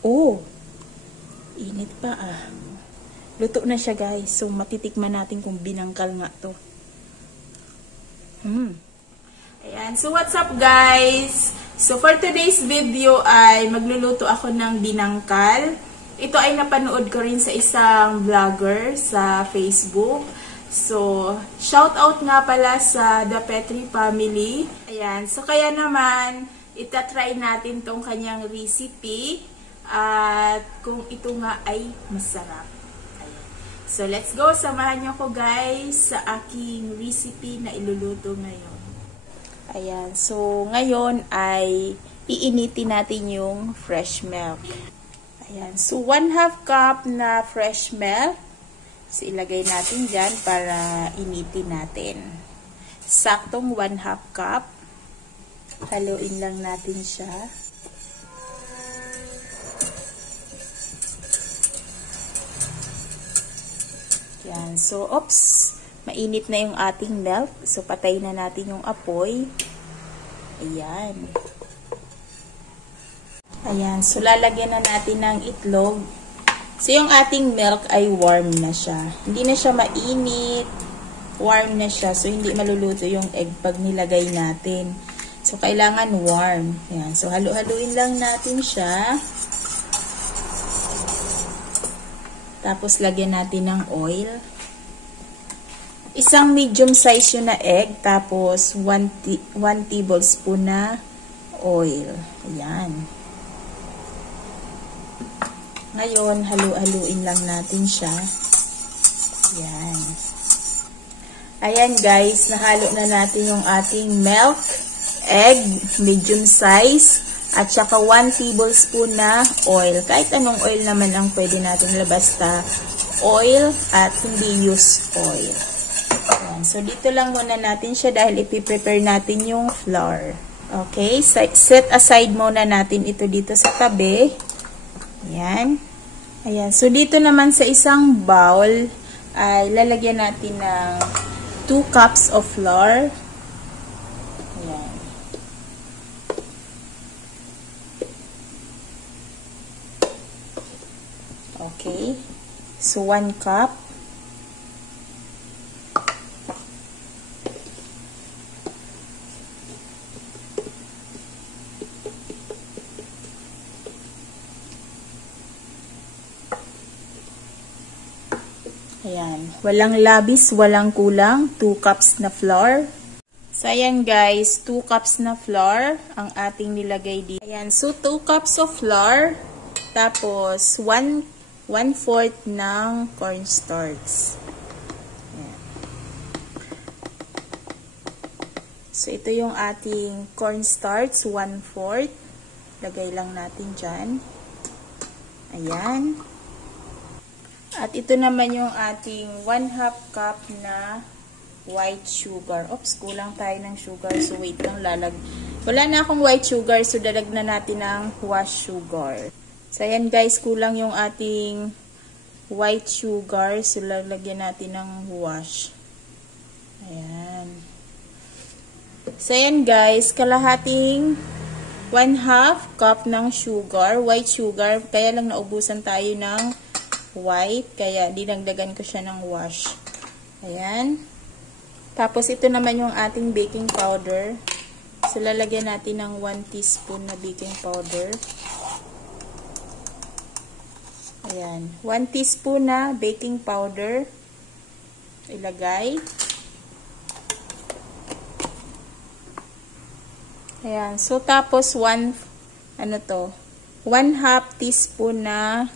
Oh, init pa ah. Luto na siya guys. So, matitikman natin kung binangkal nga to. Ayan. So, what's up guys? So, for today's video ay magluluto ako ng binangkal. Ito ay napanood ko rin sa isang vlogger sa Facebook. So, shout out nga pala sa The Petri Family. Ayan. So, kaya naman, itatry natin tong kanyang recipe. At kung ito nga ay masarap. Ayan. So, let's go. Samahan niyo ko guys sa aking recipe na iluluto ngayon. Ayan. So, ngayon ay iinitin natin yung fresh milk. Ayan. So, 1/2 cup na fresh milk. So, ilagay natin dyan para initin natin. Saktong 1/2 cup. Haluin lang natin siya. Ayan. So, oops. Mainit na yung ating milk. So, patayin na natin yung apoy. Ayan. Ayan. So, lalagyan na natin ng itlog. So, yung ating milk ay warm na siya. Hindi na siya mainit. Warm na siya. So, hindi maluluto yung egg pag nilagay natin. So, kailangan warm. Ayan. So, halu-haluin lang natin siya. Tapos, lagyan natin ng oil. Isang medium size yun na egg. Tapos, 1 tablespoon na oil. Ayan. Ngayon, halu-haluin lang natin siya. Ayan. Ayan guys, nahalo na natin yung ating milk, egg, medium size, at saka 1 tablespoon na oil. Kahit anong oil naman ang pwede natin basta oil at hindi used oil. Ayan. So, dito lang muna natin siya dahil ipiprepare natin yung flour. Okay, set aside muna natin ito dito sa tabi. Ayan. Ayan. So, dito naman sa isang bowl, ay lalagyan natin ng 2 cups of flour. Ayan. Okay. So, 1 cup. Ayan. Walang labis, walang kulang. 2 cups na flour. So, ayan guys. 2 cups na flour ang ating nilagay dito. Ayan. So, 2 cups of flour. Tapos, 1/4 ng cornstarch. Ayan. So, ito yung ating cornstarch. 1/4. Lagay lang natin dyan. Ayan. At ito naman yung ating 1/2 cup na white sugar. Oops, kulang tayo ng sugar. So, wait lang, wala na akong white sugar. So, dalagnan natin ng wash sugar. So, ayan guys, kulang yung ating white sugar. So, lalagyan natin ng wash. Ayan. So, ayan guys, kalahating 1/2 cup ng sugar, white sugar. Kaya lang naubusan tayo ng white, kaya dinagdagan ko siya ng wash. Ayan. Tapos, ito naman yung ating baking powder. So, lalagyan natin ng 1 teaspoon na baking powder. Ayan. 1 teaspoon na baking powder. Ilagay. Ayan. So, tapos, 1/2 teaspoon na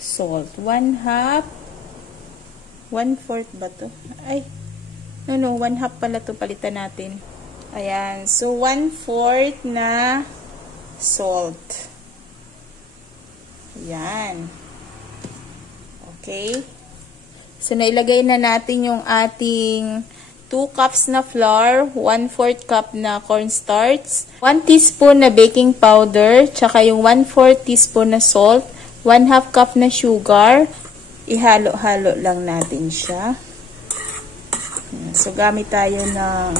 salt. 1/4 ba to? Ay, no, 1/2 pala to. Palitan natin. Ayan. So, 1/4 na salt. Ayan. Okay. So, nailagay na natin yung ating 2 cups na flour, 1/4 cup na cornstarch, 1 teaspoon na baking powder, tsaka yung 1/4 teaspoon na salt, 1/2 cup na sugar. Ihalo-halo lang natin siya. So, gamit tayo ng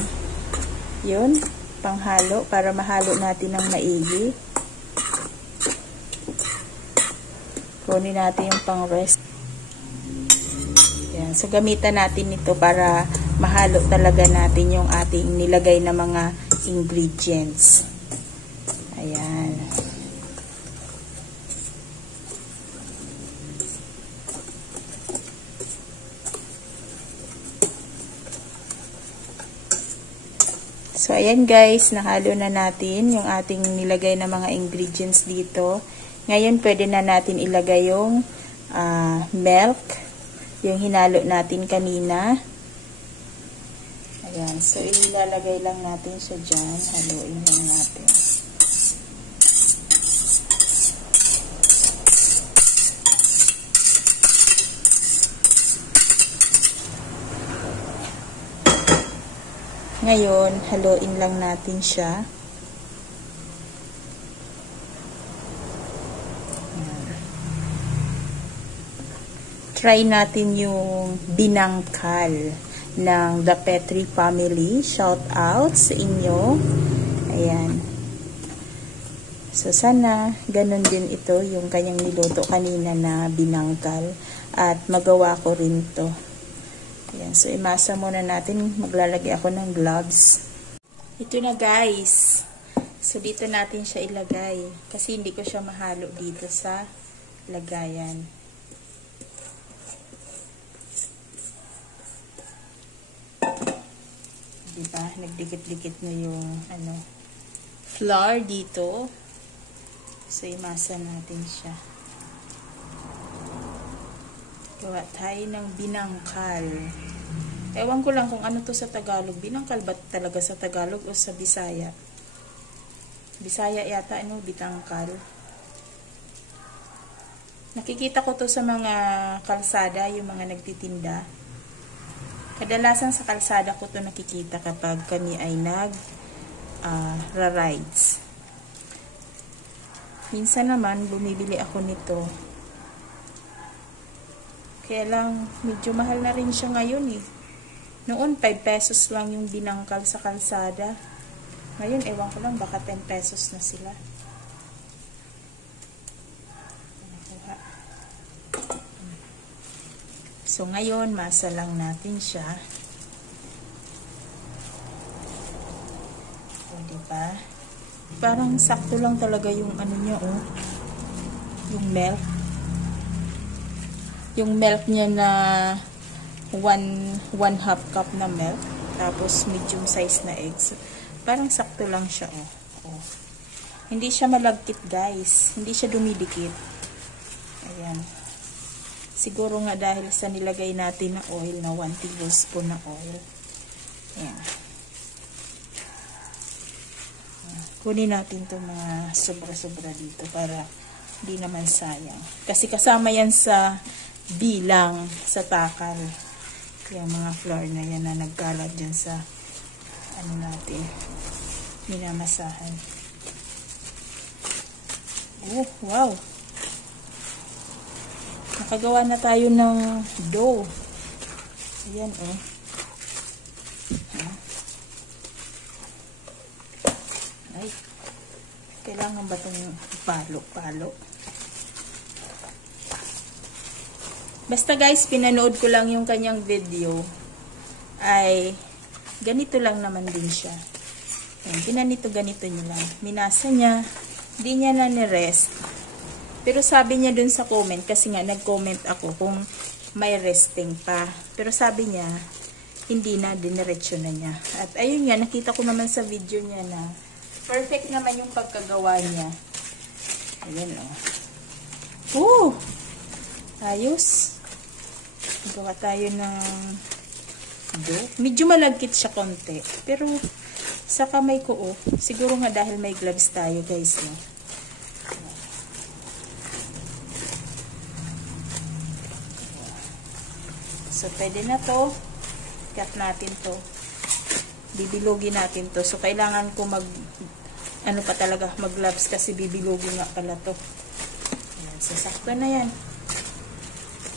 panghalo para mahalo natin ng maigi. Kunin natin yung pang rest. Yan. So, gamitan natin ito para mahalo talaga natin yung ating nilagay na mga ingredients. Ayan. So, ayan guys, nahalo na natin yung ating nilagay na mga ingredients dito. Ngayon, pwede na natin ilagay yung milk, yung hinalo natin kanina. Ayan, so ilalagay lang natin siya dyan. Haluin lang natin. Ngayon, haluin lang natin siya. Try natin yung binangkal ng The Petri Family. Shout out sa inyo. Ayan. So, sana ganun din ito yung kanyang niluto kanina na binangkal. At magawa ko rin to. Ayan. So, imasa muna natin. Maglalagay ako ng gloves. Ito na guys. So, dito natin siya ilagay. Kasi hindi ko siya mahalo dito sa lagayan. Diba? Nagdikit-dikit na yung flour dito. So, imasa natin siya. Gawa tayo ng binangkal. Ewan ko lang kung ano to sa Tagalog. Binangkal ba talaga sa Tagalog o sa Bisaya? Bisaya yata, bitangkal. Nakikita ko to sa mga kalsada, yung mga nagtitinda. Kadalasan sa kalsada ko to nakikita kapag kami ay ra-rides. Minsan naman, bumibili ako nito. Kaya lang, medyo mahal na rin siya ngayon eh. Noon, 5 pesos lang yung binangkal sa kalsada. Ngayon, ewan ko lang, baka 10 pesos na sila. So, ngayon, masa lang natin siya. O, diba? Parang sakto lang talaga yung niya, oh. Yung milk. Yung milk niya na 1/2 cup na milk. Tapos, medium size na eggs. Parang sakto lang siya, oh. Oh. Hindi siya malagkit, guys. Hindi siya dumidikit. Ayan. Siguro nga dahil sa nilagay natin na oil na 1 tablespoon na oil. Ayan. Kunin natin itong mga sobra-sobra dito para di naman sayang. Kasi kasama yan sa bilang sa takal. Yung mga flour na yan na nagkalat dyan sa natin. Minamasahan. Oh, wow! Nakagawa na tayo ng dough. Ayan, oh. Ay. Kailangan ba itong palo-palo? Basta guys, pinanood ko lang yung kanyang video. Ay, ganito lang naman din siya. Ayan, ganito niya lang. Minasa niya. Hindi niya na ni-rest. Pero sabi niya dun sa comment, kasi nga nag-comment ako kung may resting pa. Pero sabi niya, hindi na, diniretso na niya. At ayun nga, nakita ko naman sa video niya na perfect naman yung pagkagawa niya. Ayan, oh. Oh! Ayos. Gawa tayo ng dough. Medyo malagkit siya konti. Pero sa kamay ko, oh, siguro nga dahil may gloves tayo, guys, no? So, pwede na to. Cut natin to. Bibilugin natin to. So, kailangan ko mag-gloves kasi bibilugin nga pala to. Ayan. So, sakto na yan.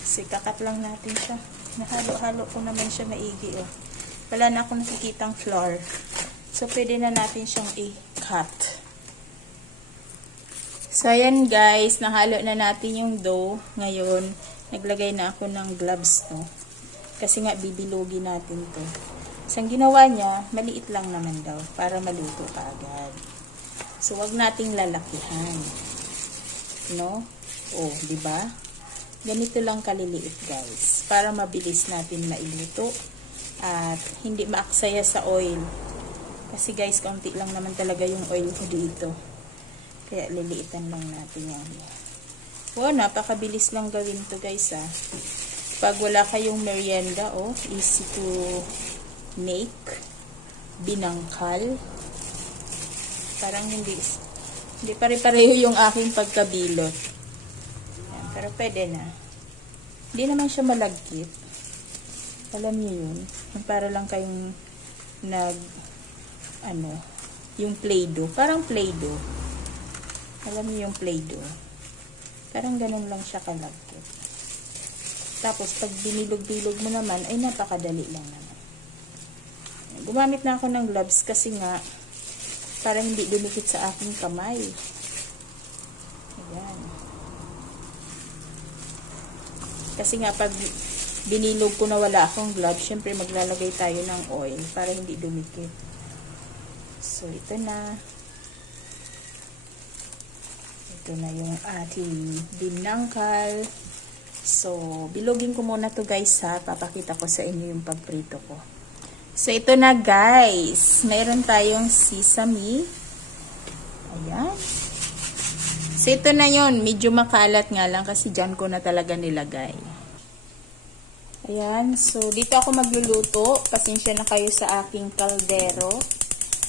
Kasi kakat lang natin siya. Nahalo-halo ko naman siya maigi, oh. Wala na akong nakikitang flour. So, pwede na natin siyang i-cut. So, ayan guys, nahalo na natin yung dough. Ngayon, naglagay na ako ng gloves, no? Kasi nga, bibilogin natin to. So, ang ginawa niya, maliit lang naman daw, para maluto pa agad. So, wag nating lalakihan. No? Oh, di ba? Ganito lang kaliliit, guys. Para mabilis natin mailuto. At hindi maaksaya sa oil. Kasi guys, kaunti lang naman talaga yung oil ko dito. Kaya liliitan lang natin yan. Wow, napakabilis lang gawin to guys ah. Pag wala kayong merienda, oh, easy to make. Binangkal. Parang hindi pare-pareho yung aking pagkabilot. Yan, pero pwede na. Hindi naman siya malagkit. Alam niyo yun. Para lang kayong yung Play-Doh. Parang Play-Doh. Alam niyo yung Play-Doh. Parang ganun lang siya kalagkit. Tapos, pag binilog-bilog mo naman, ay napakadali lang naman. Gumamit na ako ng gloves kasi nga, para hindi dumikit sa aking kamay. Ayan. Kasi nga, pag binilog ko na wala akong gloves, syempre maglalagay tayo ng oil para hindi dumikit. So, ito na. Ito na yung ating binangkal. So, bilogin ko muna to guys ha. Papakita ko sa inyo yung pagprito ko. So, ito na guys. Mayroon tayong sesame. Ayan. So, ito na yun. Medyo makalat nga lang kasi dyan ko na talaga nilagay. Ayan. So, dito ako magluluto. Pasensya na kayo sa aking kaldero.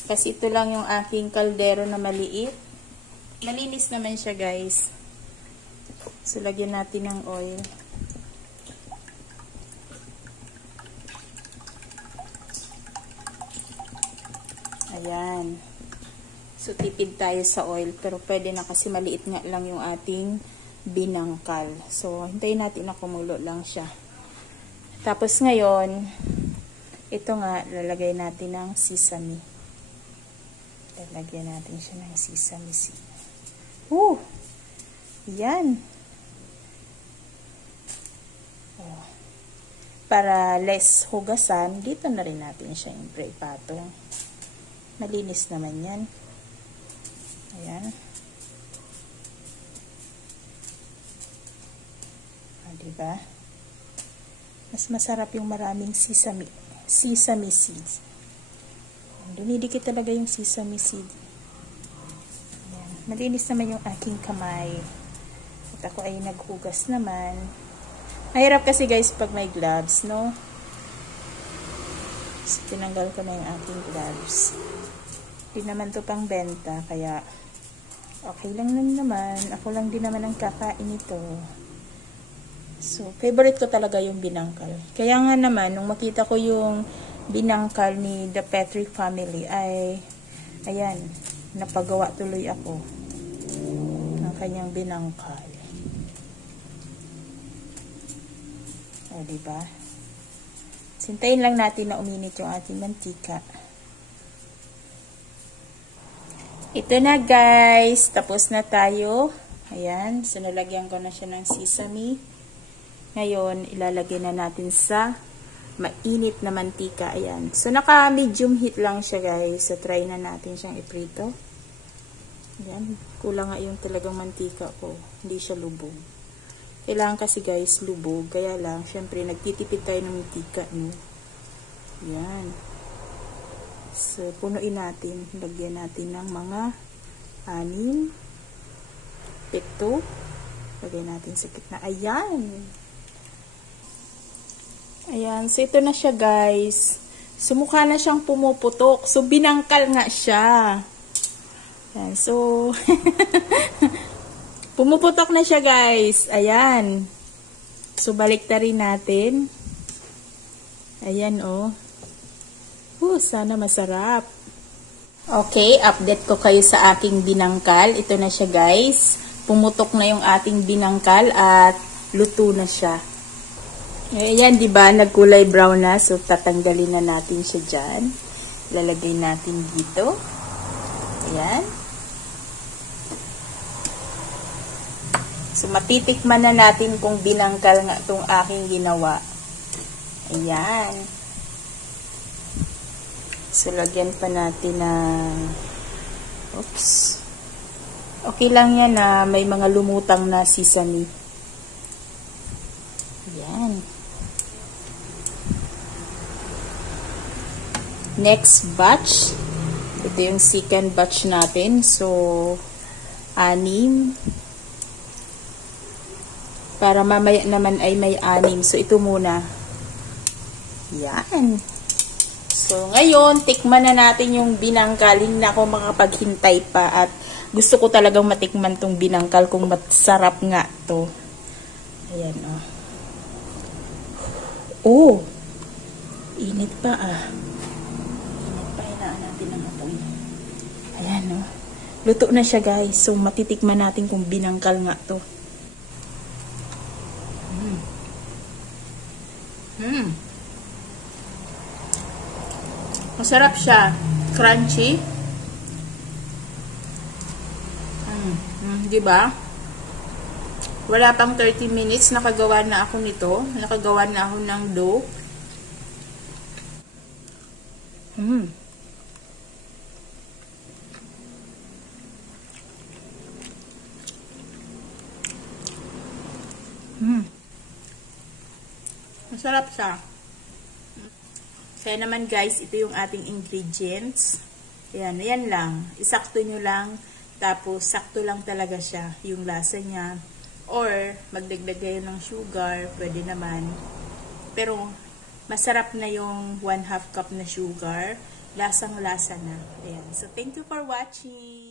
Kasi ito lang yung aking kaldero na maliit. Malinis naman siya guys. So, lagyan natin ng oil. Ayan. So, tipid tayo sa oil. Pero pwede na kasi maliit nga lang yung ating binangkal. So, hintayin natin na kumulo lang siya. Tapos ngayon, ito nga, lalagay natin ng sesame. Lalagyan natin siya ng sesame seed. Yan. Para less hugasan, dito na rin natin siya yung ipatong. Malinis naman yan. Ayan. Diba? Mas masarap yung maraming sesame seeds. Dumidikit talaga yung sesame seed. Ayan. Malinis naman yung aking kamay. At ako ay naghugas naman. Mahirap kasi guys pag may gloves, no? So, tinanggal ko na yung aking gloves. Hindi naman to pang benta, kaya okay lang naman. Ako lang din naman ang kakain ito. So, favorite ko talaga yung binangkal. Kaya nga naman, nung makita ko yung binangkal ni The Petri Family, ay, ayan, napagawa tuloy ako ng kanyang binangkal. O, diba? Sintayin lang natin na uminit yung ating mantika. Ito na guys, tapos na tayo. Ayan, so nalagyan ko na siya ng sesame. Ngayon, ilalagay na natin sa mainit na mantika. Ayan. So, naka-medium heat lang siya, guys. So, try na natin siyang iprito. Ayan. Kulang nga yung talagang mantika ko. Hindi siya lubog. Kailangan kasi, guys, lubog. Kaya lang, syempre, nagtitipid tayo ng mantika, no? Ayan. So, punuin natin. Lagyan natin ng mga 6, 7. Lagyan natin sa gitna. Ayan. Ayan, so ito na siya guys. Sumukha na siyang pumuputok. So, binangkal nga siya. Ayan, so, pumuputok na siya guys. Ayan. So, baliktarin natin. Ayan, oh. Sana masarap. Okay, update ko kayo sa aking binangkal. Ito na siya guys. Pumutok na yung ating binangkal at luto na siya. Ayan, diba? Nagkulay brown na. So, tatanggalin na natin siya dyan. Lalagay natin dito. Ayan. So, matitikman na natin kung binangkal nga itong aking ginawa. Ayan. So, lagyan pa natin ng oops. Okay lang yan na may mga lumutang na sesame. Ayan. Next batch. Ito yung second batch natin. So, 6. Para mamaya naman ay may 6. So, ito muna. Yan. So, ngayon, tikman na natin yung binangkal. Hindi na ako makapaghintay pa. At gusto ko talagang matikman tong binangkal kung masarap nga to. Ayan, oh. Oh! Init pa, ah. Init pa, hinaan natin ang apoy. Ayan, oh. Luto na siya, guys. So, matitikman natin kung binangkal nga to. Masarap siya. Crunchy. Diba? Wala pang 30 minutes. Nakagawa na ako nito. Nakagawa na ako ng dough. Masarap siya. Kaya naman guys, ito yung ating ingredients. Ayan, ayan lang. Isakto nyo lang. Tapos, sakto lang talaga siya. Yung lasa niya. Or, magdagdag kayo ng sugar. Pwede naman. Pero, masarap na yung 1/2 cup na sugar. Lasang-lasa na. Ayan. So, thank you for watching.